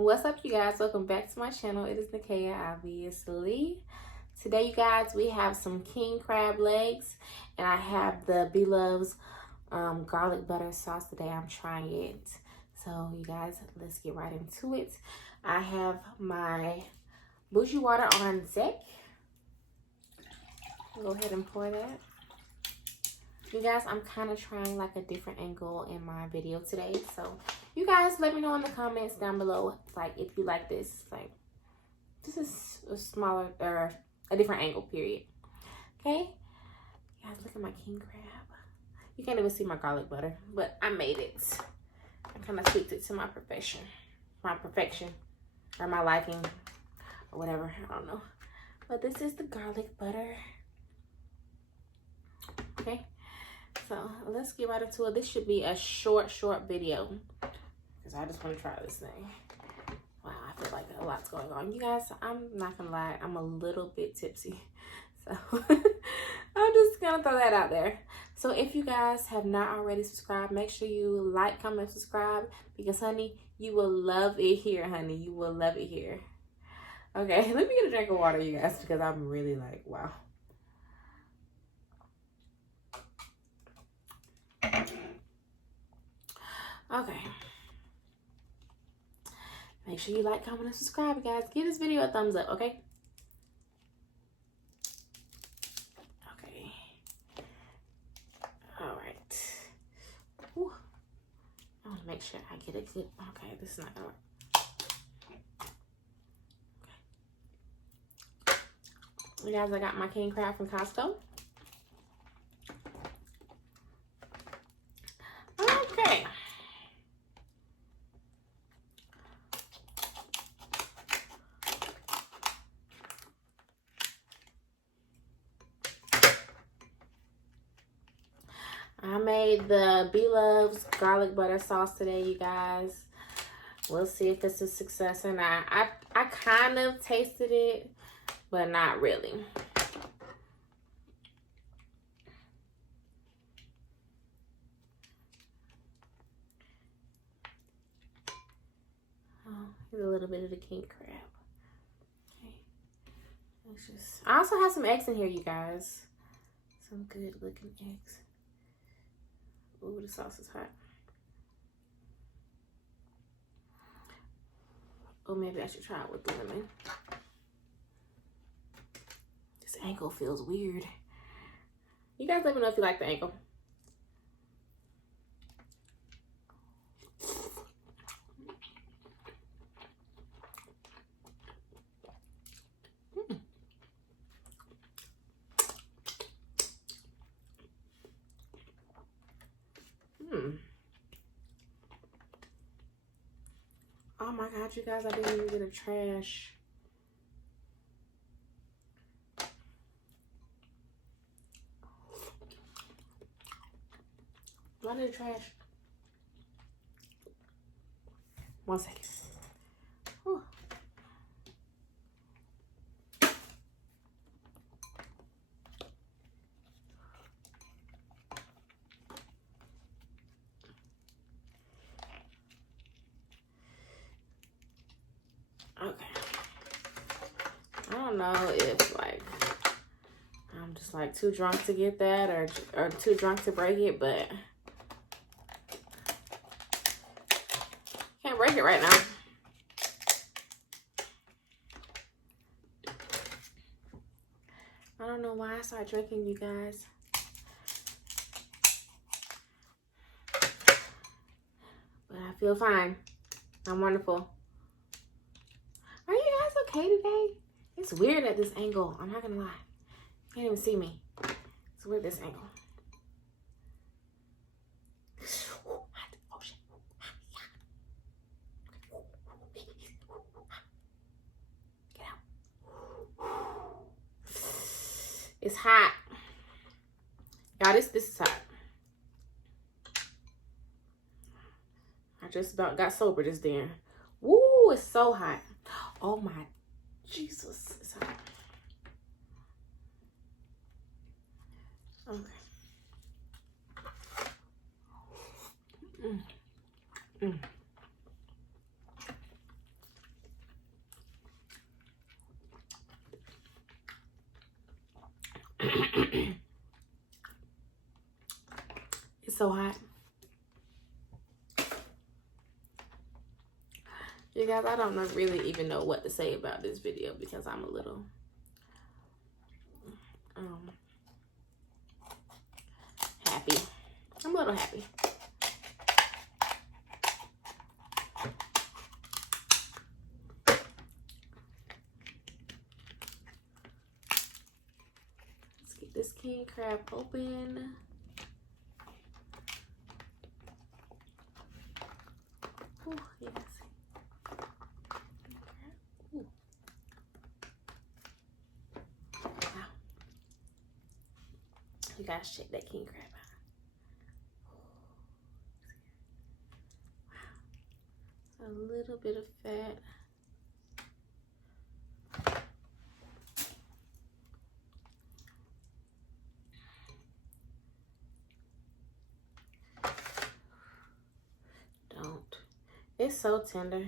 What's up, you guys? Welcome back to my channel. It is Nikaya, obviously. Today, you guys, we have some king crab legs, and I have the Bloves garlic butter sauce today. I'm trying it. So, you guys, let's get right into it. I have my bougie water on deck. Go ahead and pour that. You guys, I'm kind of trying like a different angle in my video today. So, you guys let me know in the comments down below, like, if you like this. Like, this is a smaller, or a different angle, period. Okay? You guys, look at my king crab. You can't even see my garlic butter, but I made it. I kind of tweaked it to my perfection. Or my liking. Or whatever. I don't know. But this is the garlic butter. Okay? So let's get right into it. This should be a short video because I just want to try this thing. Wow, I feel like a lot's going on. You guys, I'm not gonna lie, I'm a little bit tipsy. So I'm just gonna throw that out there. So if you guys have not already subscribed, make sure you like, comment, subscribe, because honey, you will love it here, honey. You will love it here. Okay, let me get a drink of water, you guys, because I'm really like, wow. Okay. Make sure you like, comment, and subscribe, guys. Give this video a thumbs up, okay? Okay. All right. Whew. I want to make sure I get it good. Okay, this is not gonna work. Okay. You guys, I got my king crab from Costco. Okay. I made the Bloves garlic butter sauce today, you guys. We'll see if it's a success or not. I kind of tasted it, but not really. Oh, here's a little bit of the king crab. Okay. Let's just, I also have some eggs in here, you guys. Some good looking eggs. Ooh, the sauce is hot. Oh, maybe I should try it with the lemon. This angle feels weird. You guys let me know if you like the angle. Oh my God, you guys, I didn't even get a trash. Why did it trash? 1 second. Whew. Okay. I don't know if like I'm just like too drunk to get that or too drunk to break it, but can't break it right now. I don't know why I started drinking, you guys. But I feel fine. I'm wonderful. Are you guys okay today? It's weird at this angle. I'm not gonna lie. You can't even see me. It's weird this angle. Oh shit. Get out. It's hot. Y'all, this is hot. I just about got sober just then. Woo, it's so hot. Oh my Jesus, it's hot. Okay. so hot. You guys, I don't really even know what to say about this video because I'm a little happy. I'm a little happy. Let's get this king crab open. Oh, yes. Ooh. Wow. You guys check that king crab out. Wow. A little bit of fat. Don't. It's so tender.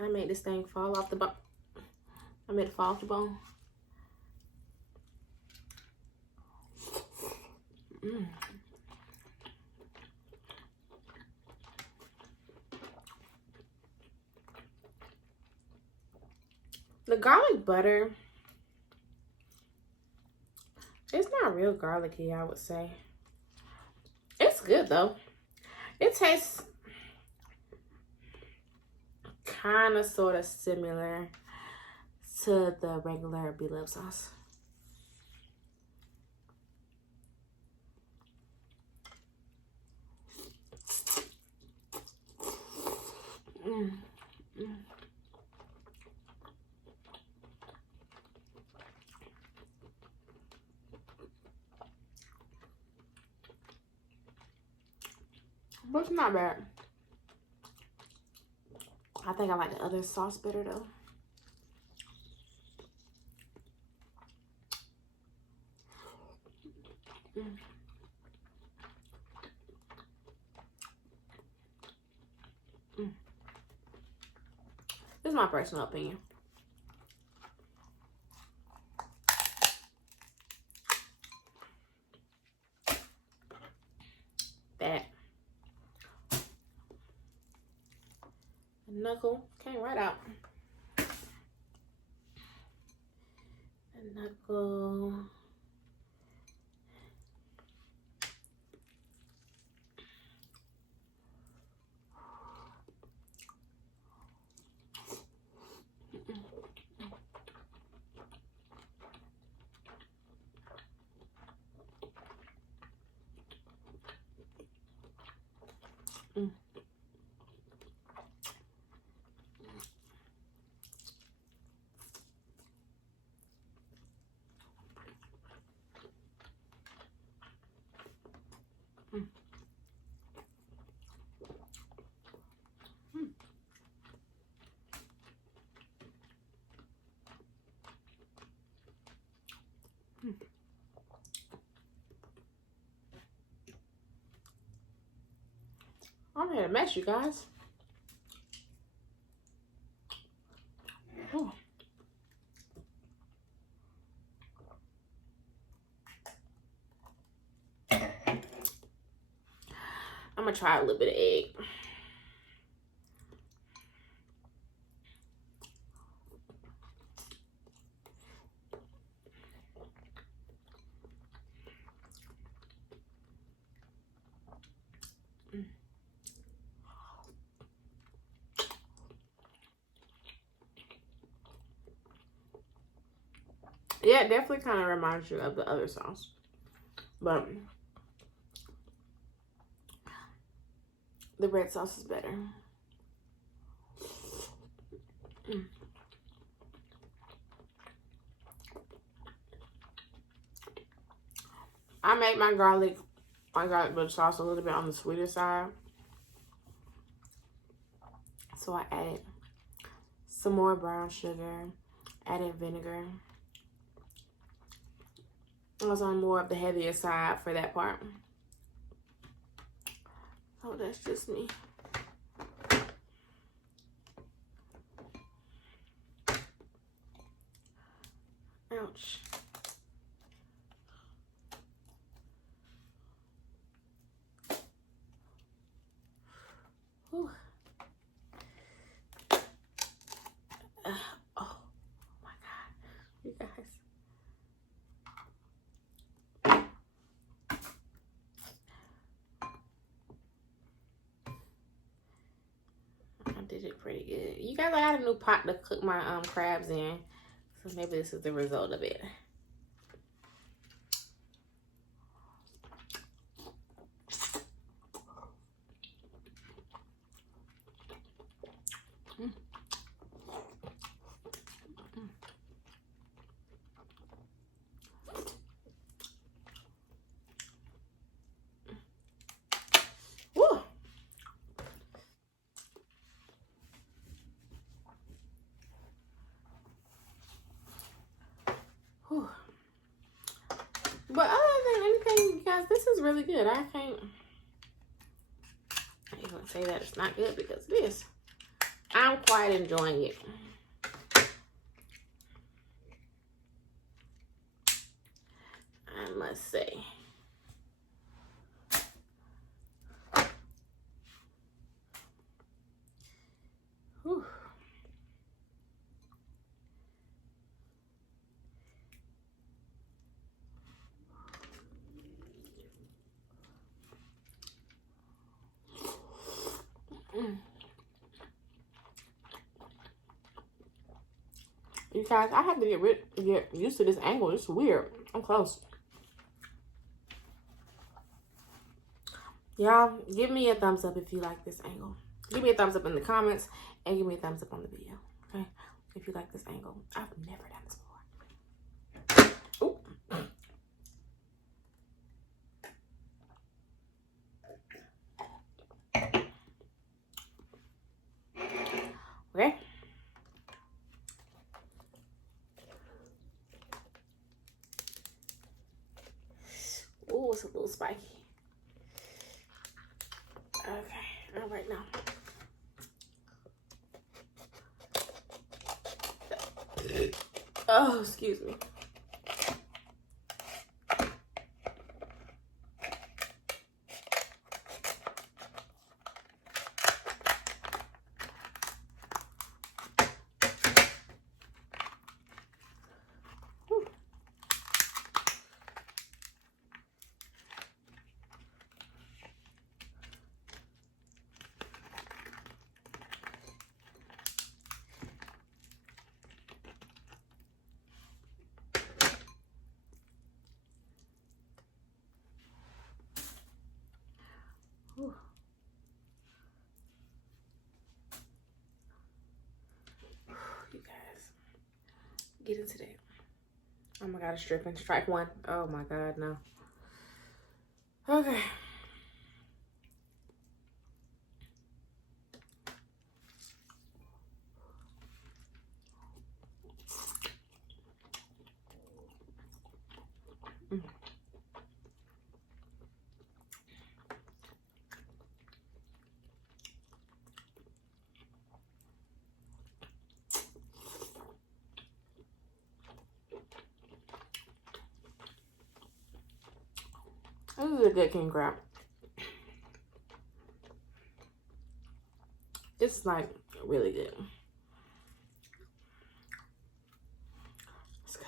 I made this thing fall off the bone. I made it fall off the bone. Mm. The garlic butter, it's not real garlicky, I would say. It's good though. It tastes kind of sort of similar to the regular Bloves sauce. But it's not bad. I think I like the other sauce better though. This is my personal opinion. That knuckle came right out. The knuckle. I'm here to mess, you guys. Ooh. I'm gonna try a little bit of egg. Yeah, it definitely kind of reminds you of the other sauce. But the red sauce is better. I made my garlic butter sauce a little bit on the sweeter side. So I added some more brown sugar, added vinegar. I was on more of the heavier side for that part. Oh, that's just me. Ouch. Whew. Oh my God, you guys. I did it pretty good. You guys, I got a new pot to cook my crabs in. So maybe this is the result of it. Woo. Whew. But other than anything, you guys, this is really good. I can't even say that it's not good because it is. I'm quite enjoying it. I must say. Whew. You guys, I have to get used to this angle. It's weird. I'm close. Y'all, give me a thumbs up if you like this angle. Give me a thumbs up in the comments and give me a thumbs up on the video. Okay? If you like this angle. I've never done this before. Ooh. Okay. Ooh, it's a little spiky. Okay, all right now. Oh, excuse me. Whew. You guys, get into that. Oh my God, it's dripping. Strike one. Oh my God, no. Okay. This is a good king crab. It's like really good. It's good.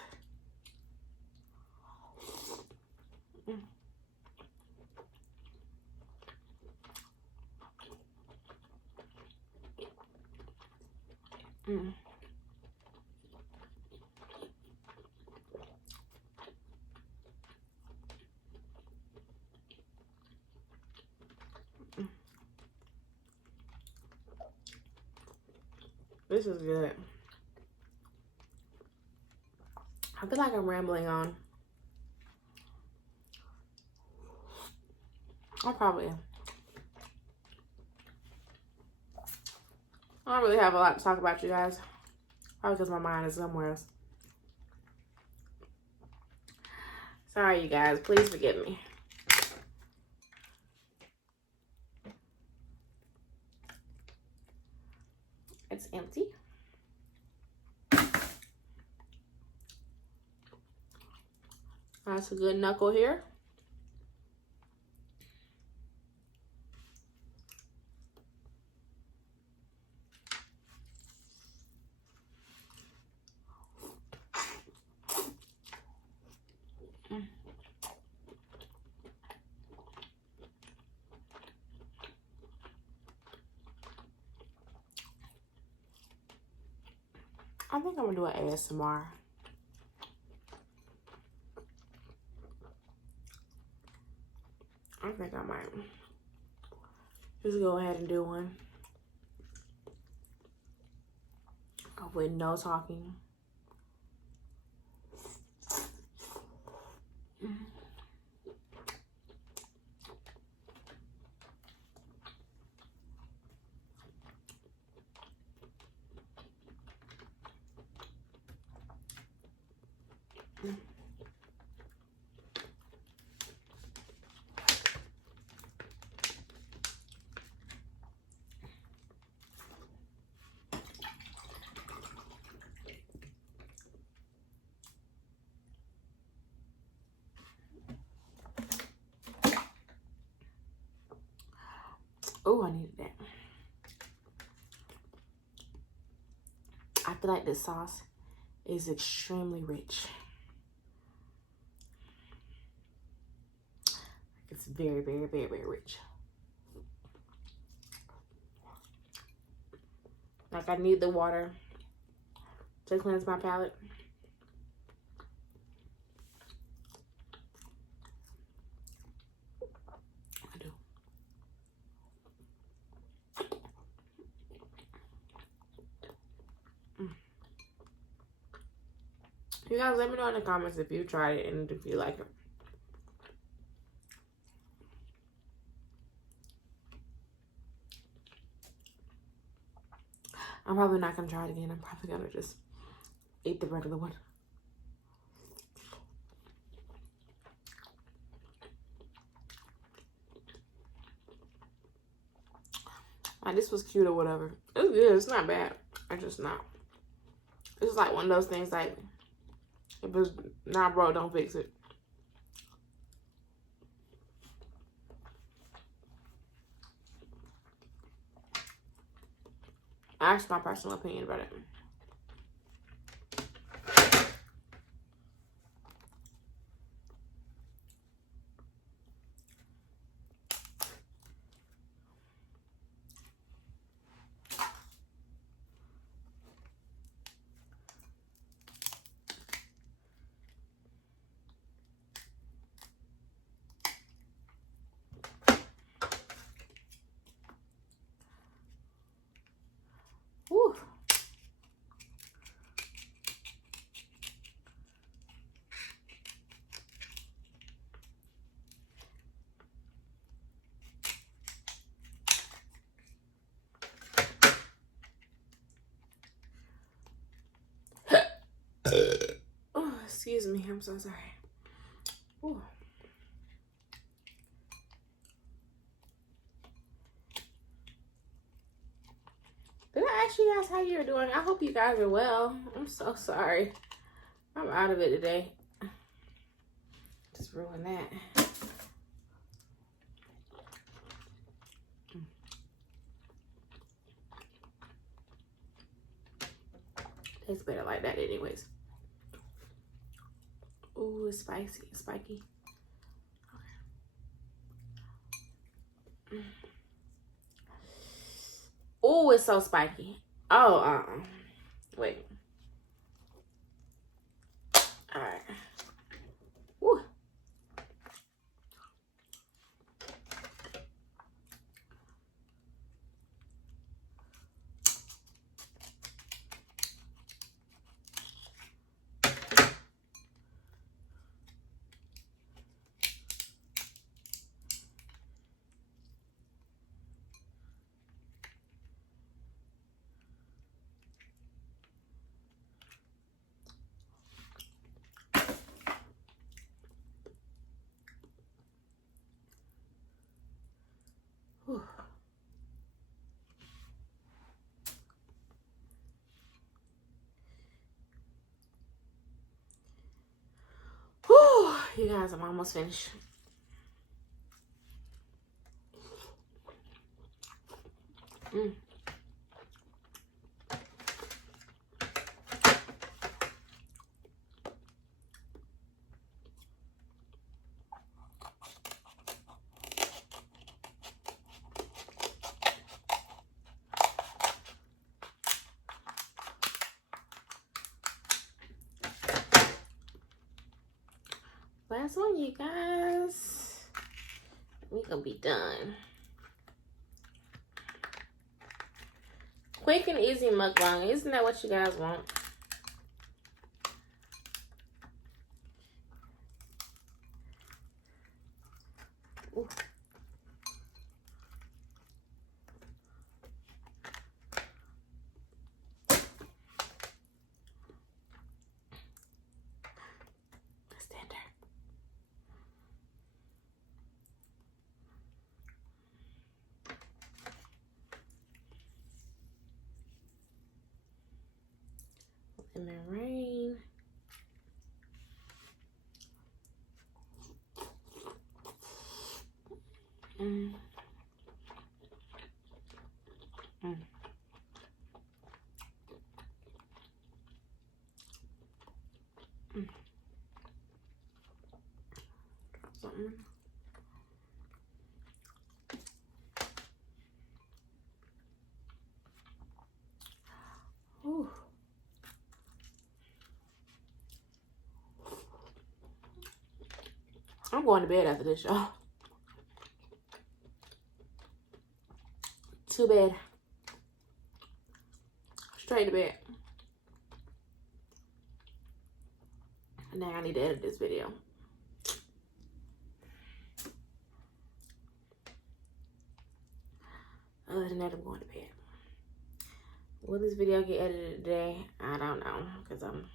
This is good. I feel like I'm rambling on. I probably am. I don't really have a lot to talk about, you guys. Probably because my mind is somewhere else. Sorry, you guys. Please forgive me. It's empty. That's a good knuckle here. I think I'm gonna do an ASMR. I think I might just go ahead and do one with no talking. Oh, I needed that. I feel like this sauce is extremely rich. It's very, very, very, very rich. Like, I need the water to cleanse my palate. I do. You guys, let me know in the comments if you tried it and if you like it. I'm probably not gonna try it again. I'm probably gonna just eat the regular one. Like, this was cute or whatever. It's good. It's not bad. It's just not. It's like one of those things, like, if it's not broke, don't fix it. That's my personal opinion about it. Whew. Oh, excuse me. I'm so sorry. Ooh. Did I ask you guys how you're doing? I hope you guys are well. I'm so sorry. I'm out of it today. Just ruined that. Tastes better like that anyways. Ooh, it's spicy, spiky. Okay. Ooh, it's so spiky. Oh, wait. All right. Ooh. Whew. Whew. You guys, I'm almost finished. Mm. last one, you guys. We gonna be done. Quick and easy mukbang. Isn't that what you guys want? Ooh. Lemon rain. Mm. Mm. Mm. Drop something. Ooh. I'm going to bed after this, y'all. Too bad. Straight to bed. Now I need to edit this video. Other than that, I'm going to bed. Will this video get edited today? I don't know, because I'm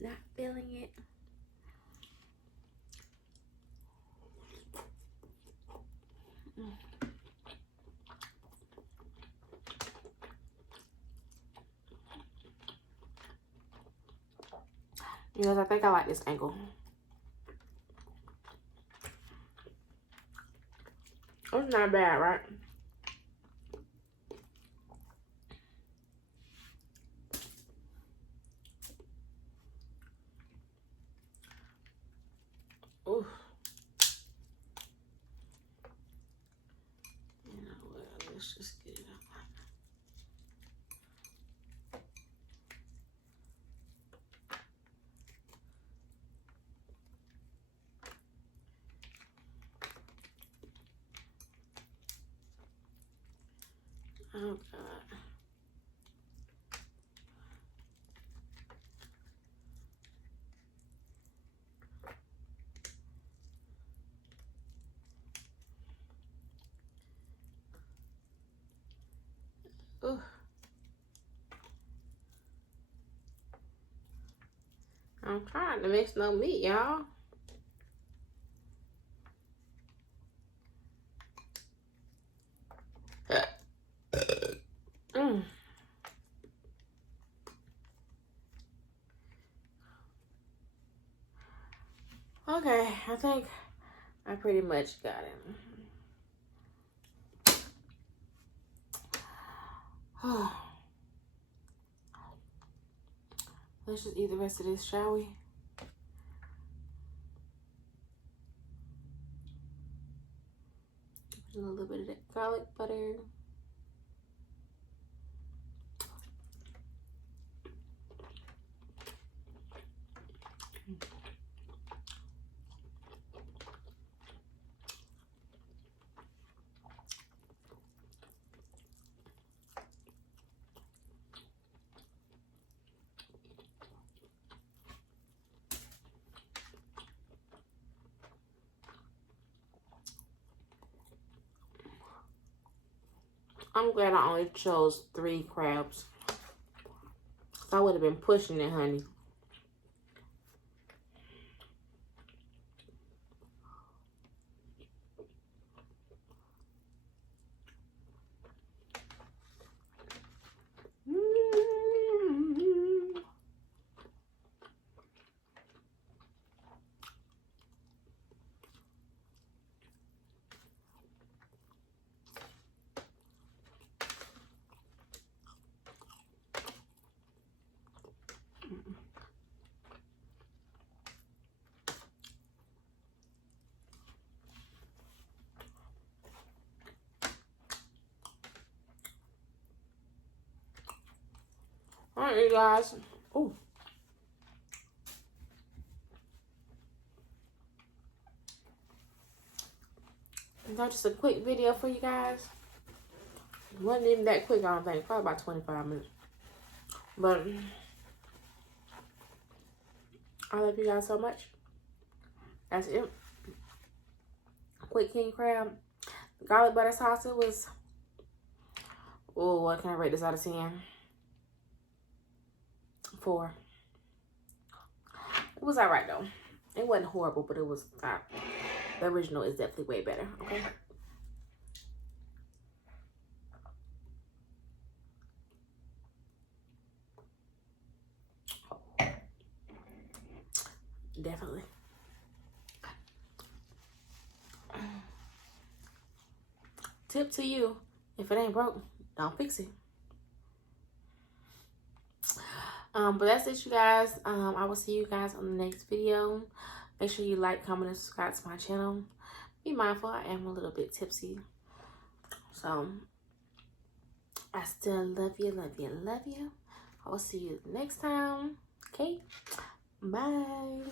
not feeling it. Because I think I like this angle. It's not bad, right? Ooh. You know what? Let's just get it up. Oh, God. Ooh. I'm trying to mix no meat, y'all. Okay, I think I pretty much got it. Let's just eat the rest of this, shall we? Put a little bit of that garlic butter. I'm glad I only chose 3 crabs. I would have been pushing it, honey. Alright, you guys. Ooh. So just a quick video for you guys. It wasn't even that quick, I don't think. Probably about 25 minutes. But I love you guys so much. That's it. Quick king crab. Garlic butter sauce. It was, oh, what can I rate this out of 10? 4. It was alright though. It wasn't horrible, but it was the original is definitely way better. Okay. Definitely. Tip to you, if it ain't broke, don't fix it. But that's it, you guys. I will see you guys on the next video. Make sure you like, comment, and subscribe to my channel. Be mindful, I am a little bit tipsy. So, I still love you, love you, love you. I will see you next time. Okay? Bye.